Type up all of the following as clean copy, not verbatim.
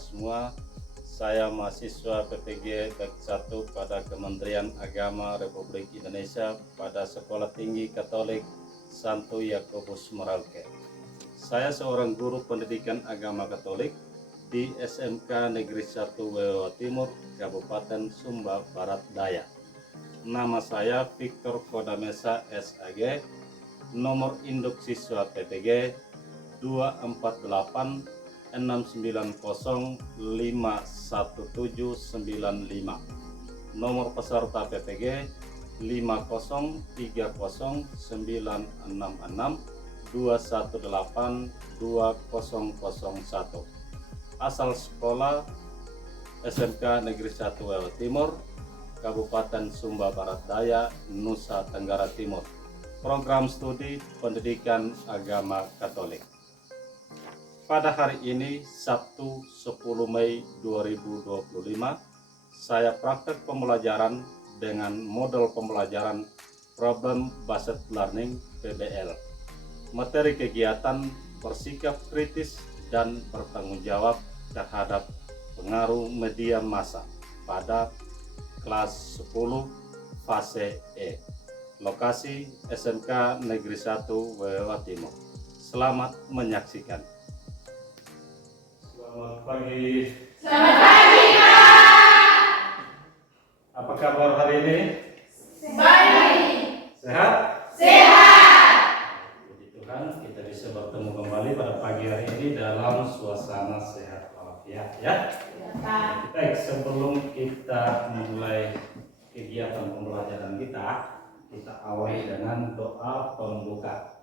semua. Saya mahasiswa PPG Bek 1 pada Kementerian Agama Republik Indonesia pada Sekolah Tinggi Katolik Santo Yakobus Merauke. Saya seorang guru pendidikan agama Katolik di SMK Negeri 1 Wewawa Timur, Kabupaten Sumba Barat Daya. Nama saya Victor Kodamesa SAG, nomor induk siswa PPG 248 690517995. Nomor peserta PPG 503096621820001. Asal sekolah SMK Negeri 1 Wewawa Timur, Kabupaten Sumba Barat Daya, Nusa Tenggara Timur. Program studi pendidikan agama Katolik. Pada hari ini, Sabtu 10 Mei 2025, saya praktek pembelajaran dengan model pembelajaran Problem Based Learning (PBL). Materi kegiatan bersikap kritis dan bertanggung jawab terhadap pengaruh media massa pada kelas 10 fase E. Lokasi SMK Negeri 1 Wewawa Timur. Selamat menyaksikan. Selamat pagi. Selamat pagi, Kak. Apa kabar hari ini? Baik. Sehat? Sehat. Puji Tuhan, kita bisa bertemu kembali pada pagi hari ini dalam suasana sehat walafiat, ya. Baik, sebelum kita mulai kegiatan pembelajaran kita awali dengan doa pembuka.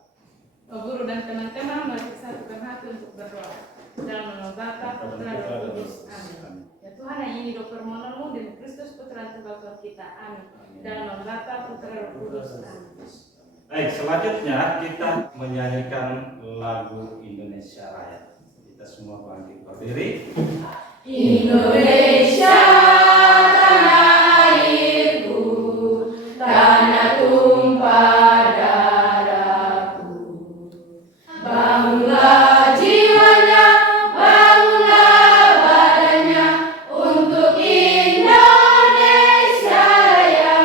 Guru dan teman-teman, mari kita satukan hati untuk berdoa. Dalam nama Bapa, Putra, dan Roh Kudus. Amin. Ya Tuhan, yang ini doa permohonanmu demi Kristus Putra Tunggal Tuhan kita. Amin. Dalam nama Bapa, Putra, dan Roh Kudus. Amin. Baik, selanjutnya kita menyanyikan lagu Indonesia Raya. Kita semua bangkit berdiri. Indonesia, tanah airku, tanah tumpah darahku. Bangunlah jiwanya, bangunlah badannya untuk Indonesia Raya.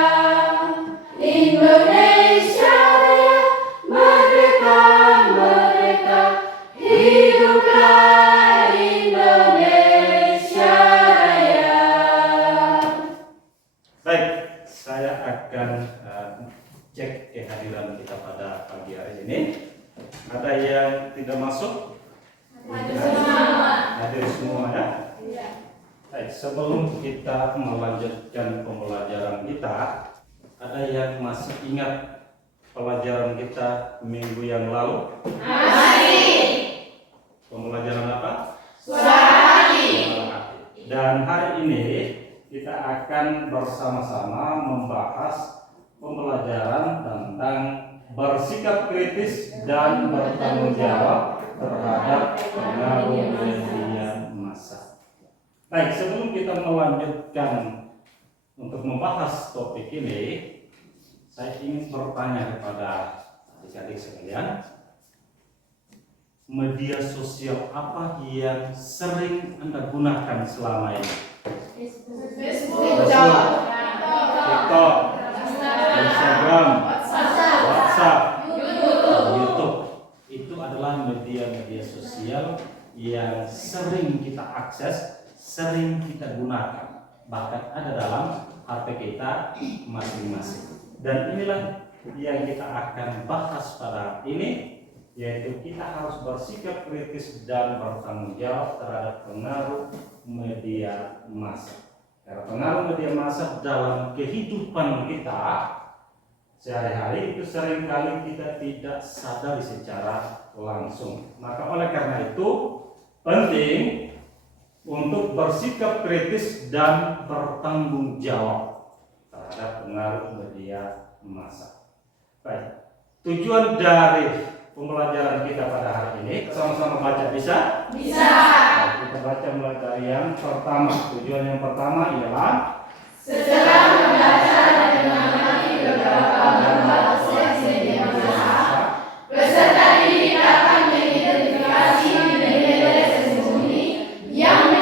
Indonesia Raya, merdeka, merdeka, hiduplah Indonesia Raya. Baik, saya akan cek kehadiran kita pada pagi hari ini. Ada yang tidak masuk? Hadir semua, ya? Baik, sebelum kita melanjutkan pembelajaran kita, ada yang masih ingat pelajaran kita minggu yang lalu? Masih. Pembelajaran apa? Suara hati. Dan hari ini kita akan bersama-sama membahas pembelajaran tentang bersikap kritis dan bertanggung jawab terhadap pengaruh media massa. Baik, sebelum kita melanjutkan untuk membahas topik ini, saya ingin bertanya kepada adik-adik sekalian, media sosial apa yang sering Anda gunakan selama ini? Facebook, TikTok, Instagram, WhatsApp, YouTube. Itu adalah media-media sosial yang sering kita akses, sering kita gunakan, bahkan ada dalam HP kita masing-masing. Dan inilah yang kita akan bahas pada ini, yaitu kita harus bersikap kritis dan bertanggung jawab terhadap pengaruh media massa. Karena pengaruh media massa dalam kehidupan kita sehari-hari itu seringkali kita tidak sadari secara langsung. Maka oleh karena itu penting untuk bersikap kritis dan bertanggung jawab terhadap pengaruh media massa. Baik, tujuan dari pembelajaran kita pada hari ini sama-sama baca, bisa? Bisa. Kita baca mulai dari yang pertama. Tujuan yang pertama ialah Setelah membaca dan mengamati beberapa gambar seks media massa, peserta didik akan mengidentifikasi media sembunyi yang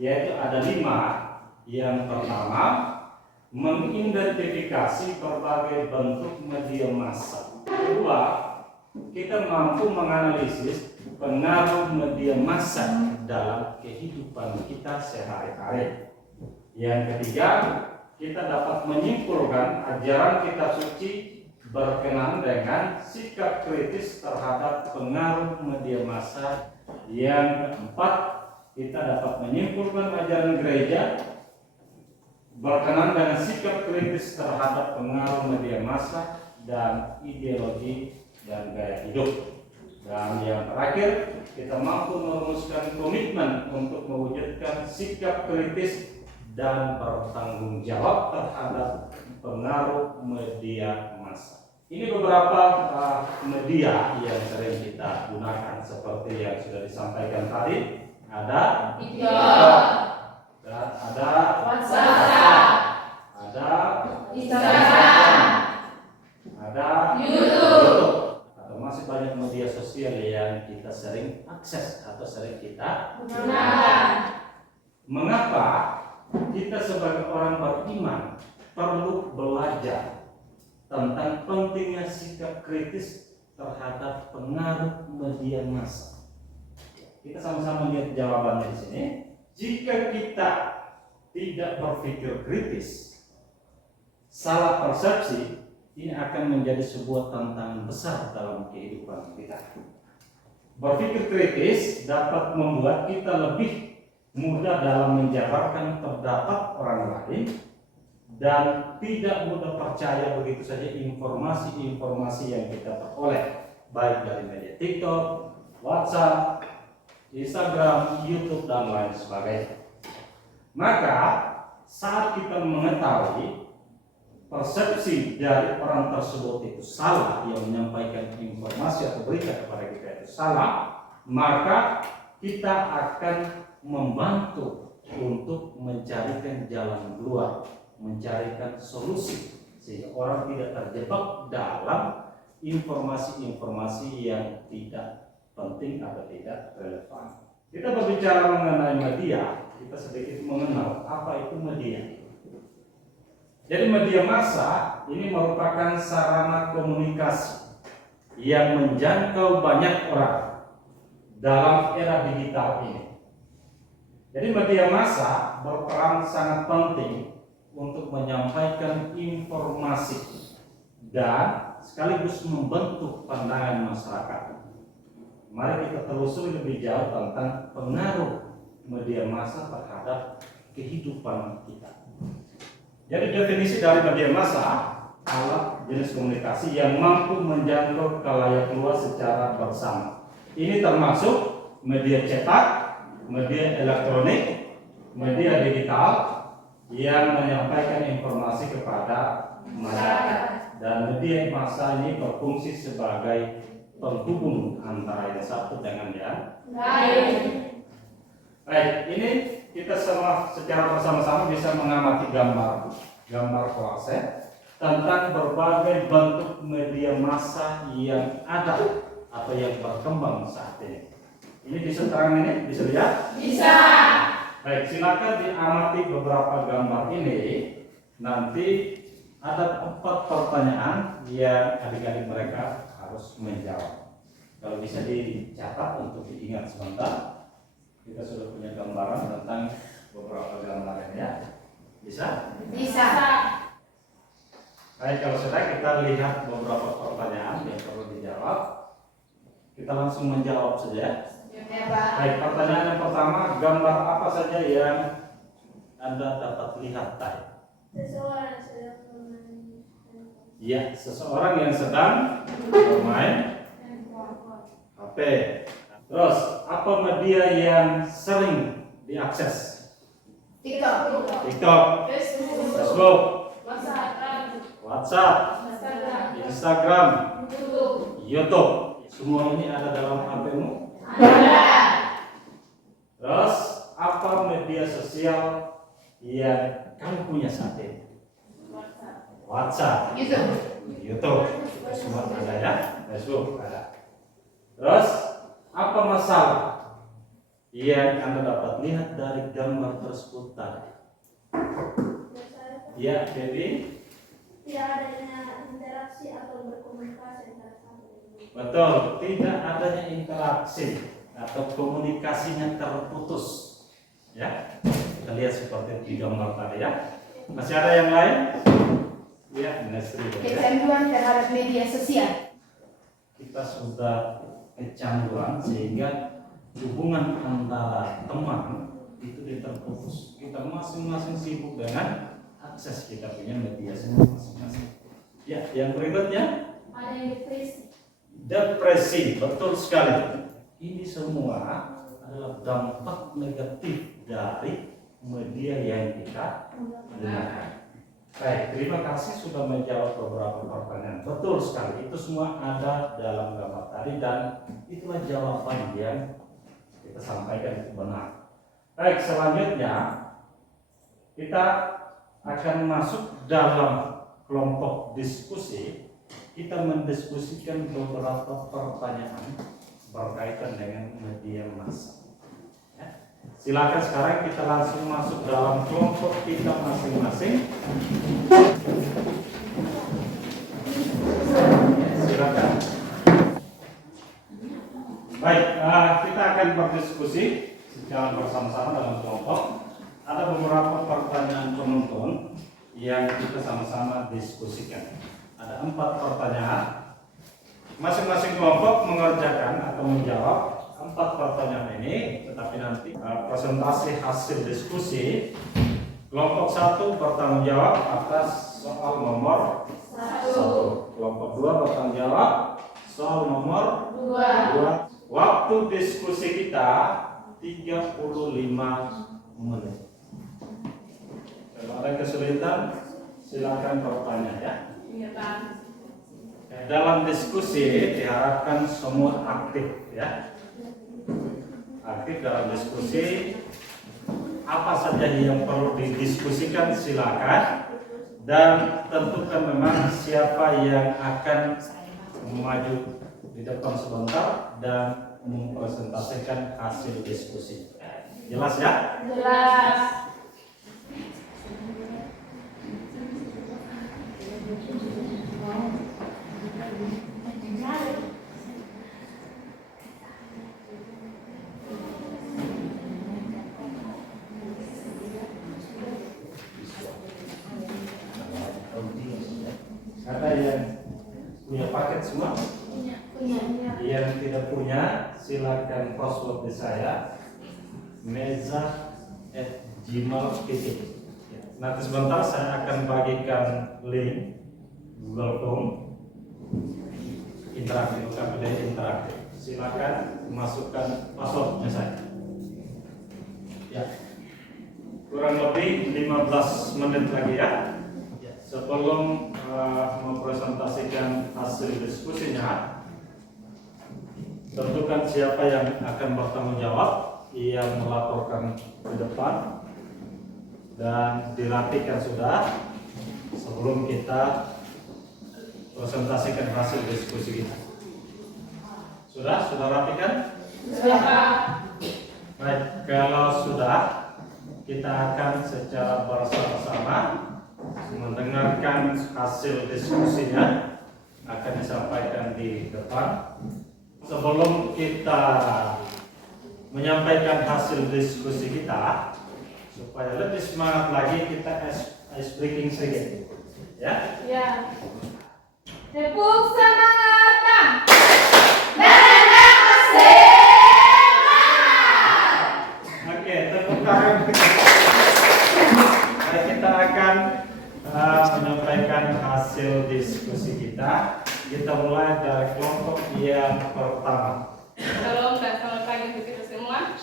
yaitu ada 5. Yang pertama, mengidentifikasi berbagai bentuk media massa. Kedua, kita mampu menganalisis pengaruh media massa dalam kehidupan kita sehari-hari. Yang ketiga, kita dapat menyimpulkan ajaran kitab suci berkenaan dengan sikap kritis terhadap pengaruh media massa. Yang keempat, kita dapat menyimpulkan ajaran gereja berkenaan dengan sikap kritis terhadap pengaruh media massa dan ideologi dan gaya hidup. Dan yang terakhir, kita mampu merumuskan komitmen untuk mewujudkan sikap kritis dan bertanggung jawab terhadap pengaruh media massa. Ini beberapa media yang sering kita gunakan seperti yang sudah disampaikan tadi. Ada TikTok, dan ada WhatsApp, ada Instagram, ada YouTube, atau masih banyak media sosial yang kita sering akses atau sering kita gunakan. Mengapa kita sebagai orang beriman perlu belajar tentang pentingnya sikap kritis terhadap pengaruh media massa? Kita sama-sama lihat jawabannya di sini. Jika kita tidak berpikir kritis, salah persepsi, ini akan menjadi sebuah tantangan besar dalam kehidupan kita. Berpikir kritis dapat membuat kita lebih mudah dalam menjabarkan pendapat orang lain dan tidak mudah percaya begitu saja informasi-informasi yang kita peroleh, baik dari media TikTok, WhatsApp, Instagram, YouTube, dan lain sebagainya. Maka saat kita mengetahui persepsi dari orang tersebut itu salah, yang menyampaikan informasi atau berita kepada kita itu salah, maka kita akan membantu untuk mencarikan jalan keluar, mencarikan solusi, sehingga orang tidak terjebak dalam informasi-informasi yang tidak penting atau tidak relevan. Kita berbicara mengenai media, kita sedikit mengenal apa itu media. Jadi media massa ini merupakan sarana komunikasi yang menjangkau banyak orang dalam era digital ini. Jadi media massa berperan sangat penting untuk menyampaikan informasi dan sekaligus membentuk pandangan masyarakat. Mari kita telusuri lebih jauh tentang pengaruh media massa terhadap kehidupan kita. Jadi definisi dari media massa, alat jenis komunikasi yang mampu menjangkau khalayak luas secara bersama. Ini termasuk media cetak, media elektronik, media digital yang menyampaikan informasi kepada masyarakat. Dan media massa ini berfungsi sebagai penghubung antara yang satu dengan yang lain. Baik, ini kita semua secara bersama-sama bisa mengamati gambar kolase tentang berbagai bentuk media massa yang ada atau yang berkembang saat ini. Ini bisa terang ini, bisa lihat? Bisa. Baik, silakan diamati beberapa gambar ini. Nanti ada 4 pertanyaan yang adik-adik mereka harus menjawab. Kalau bisa dicatat untuk diingat sebentar. Kita sudah punya gambaran tentang beberapa gambar ini ya. Bisa? Bisa. Baik, kalau sudah kita lihat beberapa pertanyaan yang perlu dijawab. Kita langsung menjawab saja. Baik, pertanyaan yang pertama, gambar apa saja yang Anda dapat lihat tadi? Seseorang sedang bermain. Ya, seseorang yang sedang bermain HP. Terus, apa media yang sering diakses? TikTok. TikTok, Facebook, WhatsApp, Instagram, YouTube. Semua ini ada dalam HP-mu? Ada. Terus, apa media sosial yang kamu punya saat ini? WhatsApp, YouTube, semua ada ya, Facebook ada. Terus apa masalah yang Anda dapat lihat dari gambar tersebut tadi? Ya, jadi Tidak adanya interaksi atau berkomunikasi antara satu dan lain. betul, tidak adanya interaksi atau komunikasinya terputus. Ya, kita lihat seperti di gambar tadi ya. Masih ada yang lain? Ya, Nesri. Kecanduan terhadap media sosial. Kita sudah kecanduan sehingga hubungan antara teman itu terputus. Kita masing-masing sibuk dengan akses kita punya media masing-masing. Ya, yang berikutnya Ada yang depresi. depresi, betul sekali. Ini semua adalah dampak negatif dari media yang kita gunakan. Baik, terima kasih sudah menjawab beberapa pertanyaan. Betul sekali, itu semua ada dalam gambar tadi dan itulah jawaban yang kita sampaikan itu benar. Baik, selanjutnya kita akan masuk dalam kelompok diskusi. Kita mendiskusikan beberapa pertanyaan berkaitan dengan media massa. Ya. Silakan sekarang kita langsung masuk dalam kelompok kita masing-masing. Silakan. Baik, kita akan berdiskusi secara bersama-sama dalam kelompok. Ada beberapa pertanyaan penonton yang kita sama-sama diskusikan. Ada 4 pertanyaan. Masing-masing kelompok mengerjakan atau menjawab 4 pertanyaan ini, tetapi nanti presentasi hasil diskusi kelompok 1 bertanggung jawab atas soal nomor 1. Kelompok 2 bertanggung jawab soal nomor 2. Waktu diskusi kita 35 menit. Kalau ada kesulitan, silakan bertanya ya. Iya, Pak. Dalam diskusi diharapkan semua aktif ya. Aktif dalam diskusi. Apa saja yang perlu didiskusikan silakan. Dan tentukan memang siapa yang akan maju di depan sebentar dan mempresentasikan hasil diskusi. Jelas ya? Jelas. Ada yang punya paket semua? Punya. Yang tidak punya silakan password di saya meza@gmail.com. Nanti sebentar saya akan bagikan link Google Form interaktif, KPD interaktif. Silakan masukkan passwordnya saya. Ya. Kurang lebih 15 menit lagi ya. Sebelum mempresentasikan hasil diskusinya, tentukan siapa yang akan bertanggung jawab, yang melaporkan ke depan dan dilatihkan sudah sebelum kita presentasikan hasil diskusi kita. Sudah rapikan? Sudah, Pak. Baik, kalau sudah, kita akan secara bersama-sama mendengarkan hasil diskusinya akan disampaikan di depan. Sebelum kita menyampaikan hasil diskusi kita, supaya lebih semangat lagi, kita ice breaking sedikit, ya. Ya. Tepuk semangat. Oke, tepuk tangan. Baik, kita akan menyampaikan hasil diskusi kita. Kita mulai dari kelompok yang pertama. Shalom dan selamat pagi untuk kita semua.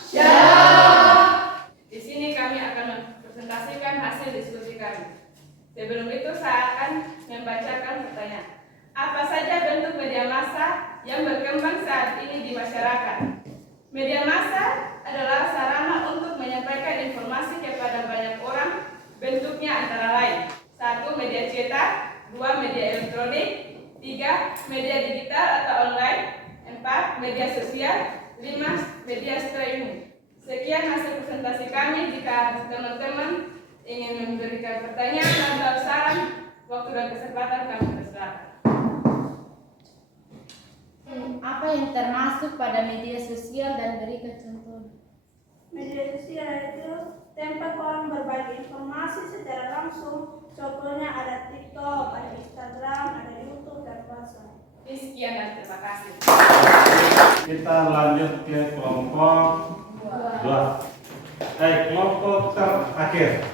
Di sini kami akan mempresentasikan hasil diskusi kami. Sebelum itu saya akan membacakan pertanyaan. Apa saja bentuk media massa yang berkembang saat ini di masyarakat? Media massa adalah sarana untuk menyampaikan informasi kepada banyak orang. Bentuknya antara lain: 1. Media cetak, 2. Media elektronik, 3. Media digital atau online, 4. Media sosial, 5. Media streaming. Sekian hasil presentasi kami. Jika teman-teman ingin memberikan pertanyaan atau saran, waktu dan kesempatan kami persilakan. Apa yang termasuk pada media sosial dan berikan contoh? Media sosial itu tempat orang berbagi informasi secara langsung. Contohnya ada TikTok, ada Instagram, ada YouTube, dan WhatsApp. Sekian dan terima kasih. Kita lanjut ke kelompok 2. Kelompok terakhir.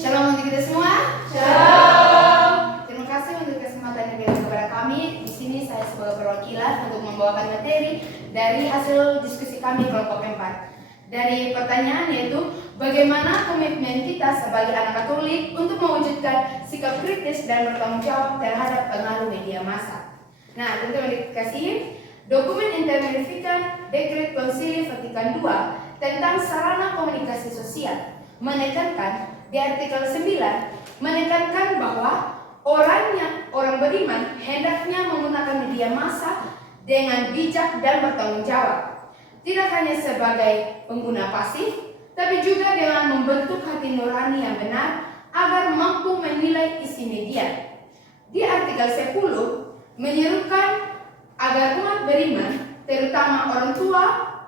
Shalom untuk kita semua. Shalom. Terima kasih untuk kesempatan yang diberikan kepada kami. Di sini saya sebagai perwakilan untuk membawakan materi dari hasil diskusi kami kelompok 4. Dari pertanyaan yaitu bagaimana komitmen kita sebagai anak Katolik untuk mewujudkan sikap kritis dan bertanggung jawab terhadap pengaruh media massa. Nah, teman-teman dikasih dokumen intermedifikan Dekret Konsili Vatikan II tentang sarana komunikasi sosial menekankan di artikel 9 menekankan bahwa orang beriman hendaknya menggunakan media massa dengan bijak dan bertanggung jawab. Tidak hanya sebagai pengguna pasif, tapi juga dengan membentuk hati nurani yang benar agar mampu menilai isi media. Di artikel 10 menyerukan agar umat beriman, terutama orang tua,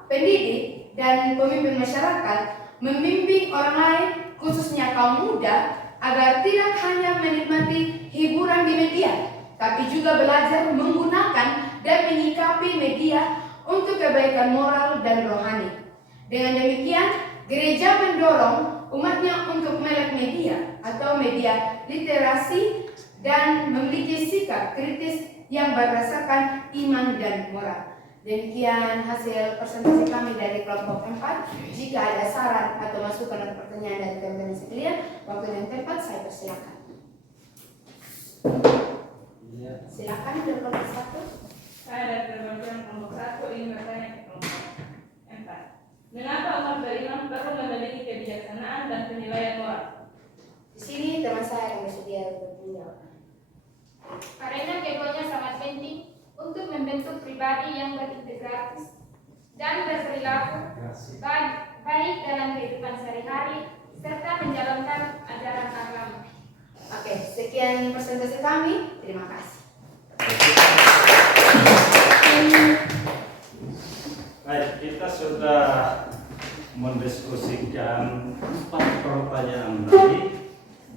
pendidik, dan pemimpin masyarakat, membimbing orang lain, khususnya kaum muda, agar tidak hanya menikmati hiburan di media, tapi juga belajar menggunakan dan menyikapi media untuk kebaikan moral dan rohani. Dengan demikian, gereja mendorong umatnya untuk melek media atau media literasi dan memiliki sikap kritis yang berdasarkan iman dan moral. Demikian hasil presentasi kami dari kelompok 4. Jika ada saran atau masukan atau pertanyaan dari teman-teman sekalian, waktu dan tempat saya persilakan. Silakan dari kelompok 1. Saya dari perwakilan kelompok 1 ingin bertanya ke kelompok 4. Mengapa umat beriman perlu memiliki kebijaksanaan dan penilaian moral? Di sini teman saya akan bersedia bertanya. Karena keduanya sangat penting untuk membentuk pribadi yang berintegritas dan berperilaku baik dalam kehidupan sehari-hari serta menjalankan ajaran agama. Oke, sekian presentasi kami. Terima kasih. Baik, kita sudah mendiskusikan 4 pertanyaan tadi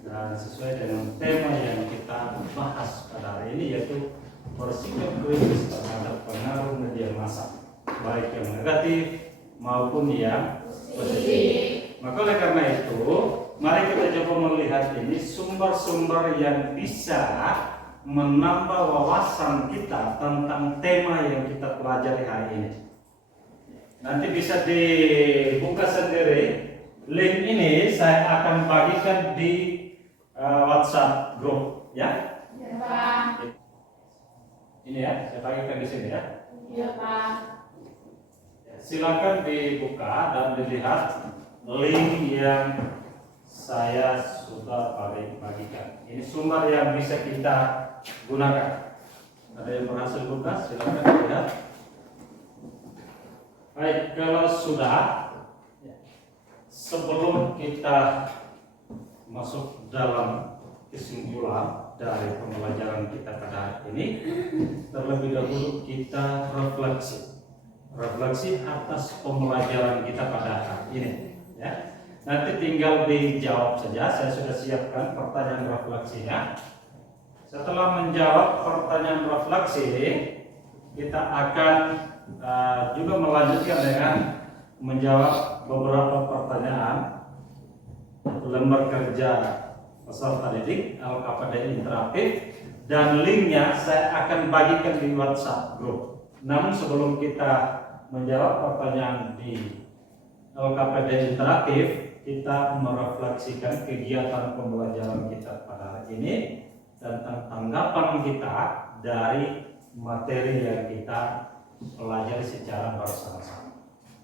dan sesuai dengan tema yang kita bahas pada hari ini yaitu bersikap kritis terhadap pengaruh media massa, baik yang negatif maupun yang positif. Maka oleh karena itu, mari kita coba melihat ini sumber-sumber yang bisa menambah wawasan kita tentang tema yang kita pelajari hari ini. Nanti bisa dibuka sendiri. Link ini saya akan bagikan di WhatsApp group, ya. Ya, Pak. Ini ya, saya bagikan di sini ya. Ya, Pak. Silakan dibuka dan dilihat link yang saya sudah bagikan. Ini sumber yang bisa kita gunakan. Ada yang berhasil buka? Silakan dilihat. Baik, kalau sudah, sebelum kita masuk dalam kesimpulan dari pembelajaran kita pada hari ini, terlebih dahulu kita refleksi atas pembelajaran kita pada hari ini. Ya, nanti tinggal dijawab saja. Saya sudah siapkan pertanyaan refleksinya. Setelah menjawab pertanyaan refleksi, kita akan juga melanjutkan dengan menjawab beberapa pertanyaan lembar kerja peserta didik LKPD interaktif, dan linknya saya akan bagikan di WhatsApp group. Namun sebelum kita menjawab pertanyaan di LKPD interaktif, kita merefleksikan kegiatan pembelajaran kita pada hari ini dan tanggapan kita dari materi yang kita pelajari secara bersama-sama.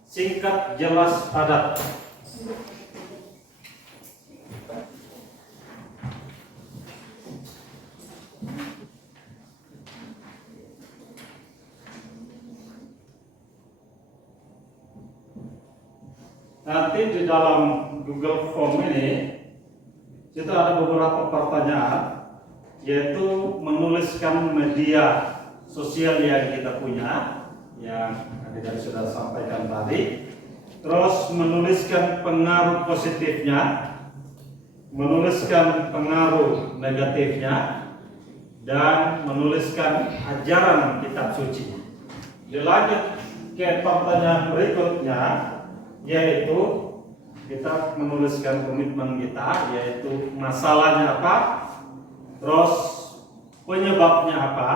Singkat, jelas, padat. nanti di dalam Google Form ini itu ada beberapa pertanyaan, yaitu menuliskan media sosial yang kita punya, yang adik-adik sudah sampaikan tadi, terus menuliskan pengaruh positifnya, menuliskan pengaruh negatifnya, dan menuliskan ajaran kitab suci. Dilanjut ke pertanyaan berikutnya, yaitu kita menuliskan komitmen kita, yaitu masalahnya apa, terus penyebabnya apa,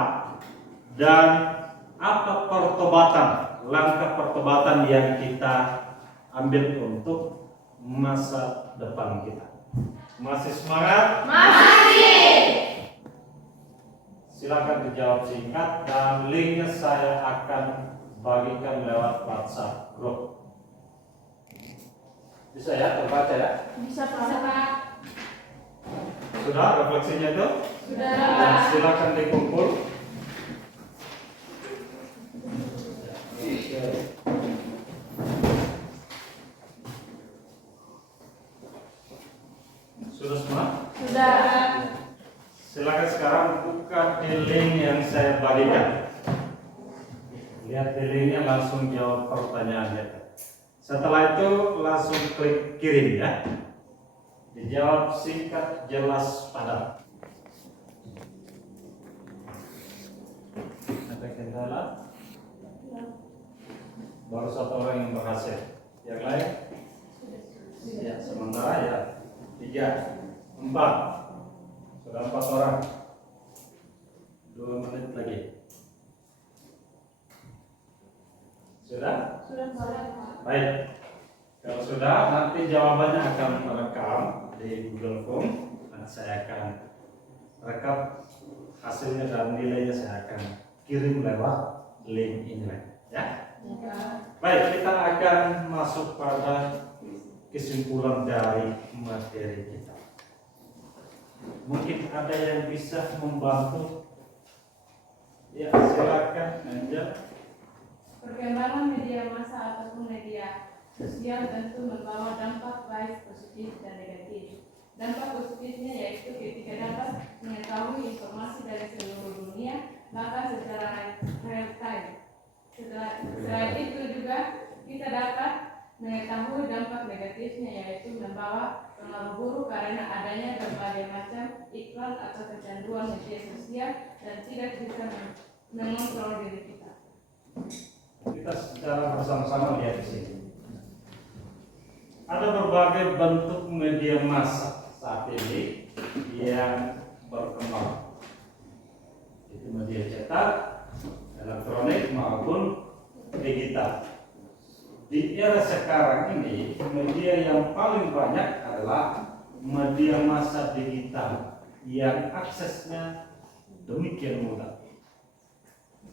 dan apa pertobatan, langkah pertobatan yang kita ambil untuk masa depan kita. Masih semangat? Masih. Silakan dijawab singkat, dan linknya saya akan bagikan lewat WhatsApp grup. Bisa ya, terbaca ya? Bisa Bisa, Pak. Pak. Sudah refleksinya itu? Sudah. Dan silakan dikumpul. Sudah semua? Sudah. Silakan sekarang buka di link yang saya bagikan. Lihat di linknya, langsung jawab pertanyaannya. Setelah itu langsung klik kirim ya. Dijawab singkat, jelas, padat. Ada kendala? Baru satu orang yang berhasil. Yang lain? Ya, sementara ya 3, 4. Sudah 4 orang. 2 menit lagi. Sudah? Sudah Pak. Baik. Kalau sudah, nanti jawabannya akan terekam di Google Form. Nanti saya akan rekap hasilnya dan nilainya, saya akan kirim lewat link ini ya. Baik, kita akan masuk pada kesimpulan dari materi kita. Mungkin ada yang bisa membantu? Ya, silakan Angel. Perkembangan media massa ataupun media sosial tentu membawa dampak baik positif dan negatif. Dampak positifnya yaitu ketika dapat mengetahui informasi dari seluruh dunia, bahkan secara real time. Selain itu juga kita dapat mengetahui dampak negatifnya, yaitu membawa pengaruh buruk karena adanya berbagai macam iklan atau kecanduan media sosial dan tidak bisa mengontrol diri kita. Kita secara bersama-sama lihat di sini. Ada berbagai bentuk media massa saat ini yang berkembang. Itu media cetak, elektronik maupun digital. Di era sekarang ini, media yang paling banyak adalah media massa digital yang aksesnya demikian mudah.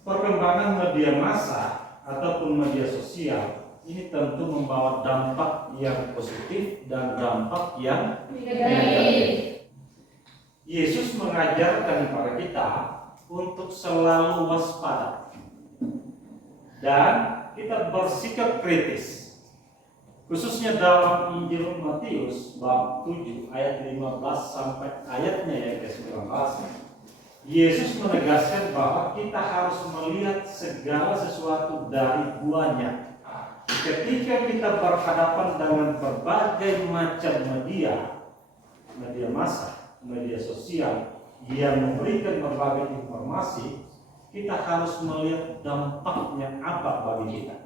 Perkembangan media massa ataupun media sosial ini tentu membawa dampak yang positif dan dampak yang negatif. Yesus mengajarkan kepada kita untuk selalu waspada dan kita bersikap kritis, khususnya dalam Injil Matius bab 7 ayat 15 sampai ayatnya yang ke-19. Yesus menegaskan bahwa kita harus melihat segala sesuatu dari buahnya. Ketika kita berhadapan dengan berbagai macam media massa, media sosial yang memberikan berbagai informasi, kita harus melihat dampaknya apa bagi kita.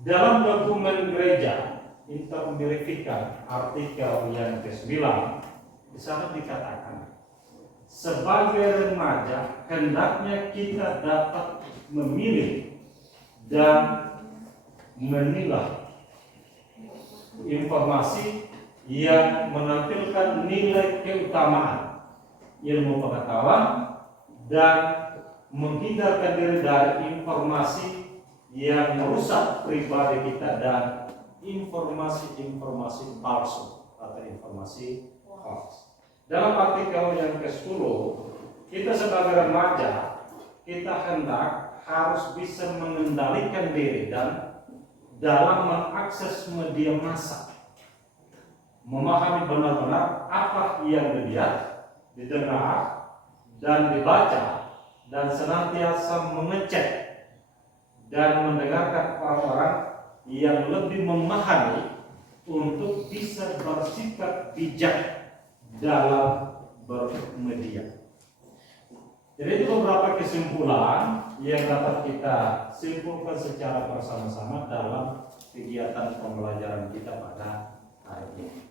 Dalam dokumen gereja Inter Mirifica artikel yang ke-9, di sana dikatakan, sebagai remaja hendaknya kita dapat memilih dan memilah informasi yang menampilkan nilai keutamaan, ilmu pengetahuan, dan menghindarkan diri dari informasi yang merusak pribadi kita dan informasi-informasi palsu atau informasi hoax. Dalam artikel yang ke-10, kita sebagai remaja, kita hendak harus bisa mengendalikan diri dan dalam mengakses media massa, memahami benar-benar apa yang dilihat, didengar, dan dibaca, dan senantiasa mengecek dan mendengarkan orang-orang yang lebih memahami untuk bisa bersikap bijak dalam bermedia. Jadi itu beberapa kesimpulan yang dapat kita simpulkan secara bersama-sama dalam kegiatan pembelajaran kita pada hari ini.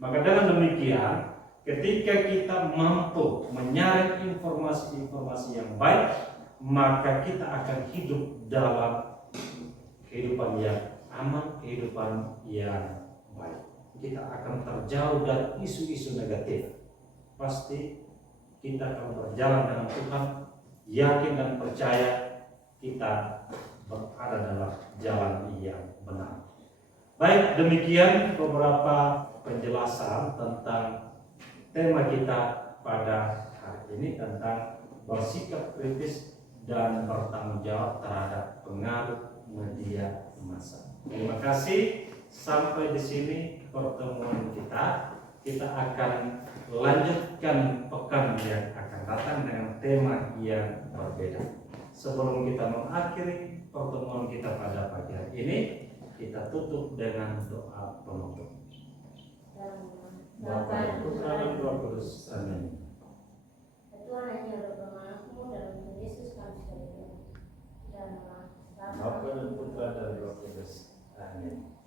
Maka dengan demikian, ketika kita mampu menyaring informasi-informasi yang baik, maka kita akan hidup dalam kehidupan yang aman, kehidupan yang baik. Kita akan terjauh dari isu-isu negatif. Pasti kita akan berjalan dengan Tuhan, yakin dan percaya kita berada dalam jalan yang benar. Baik, demikian beberapa penjelasan tentang tema kita pada hari ini tentang bersikap kritis dan bertanggung jawab terhadap pengaruh media massa. Terima kasih. Sampai di sini pertemuan kita. Kita akan lanjutkan pekan yang akan datang dengan tema yang berbeda. Sebelum kita mengakhiri pertemuan kita pada pagi hari ini, kita tutup dengan doa penutup. Bapa dan Putra dan Roh Kudus. Amin. Tuhan hanya berfirman-Mu dalam nama Yesus kami sudah dan Bapa dan Putra dan Roh Kudus. Amin.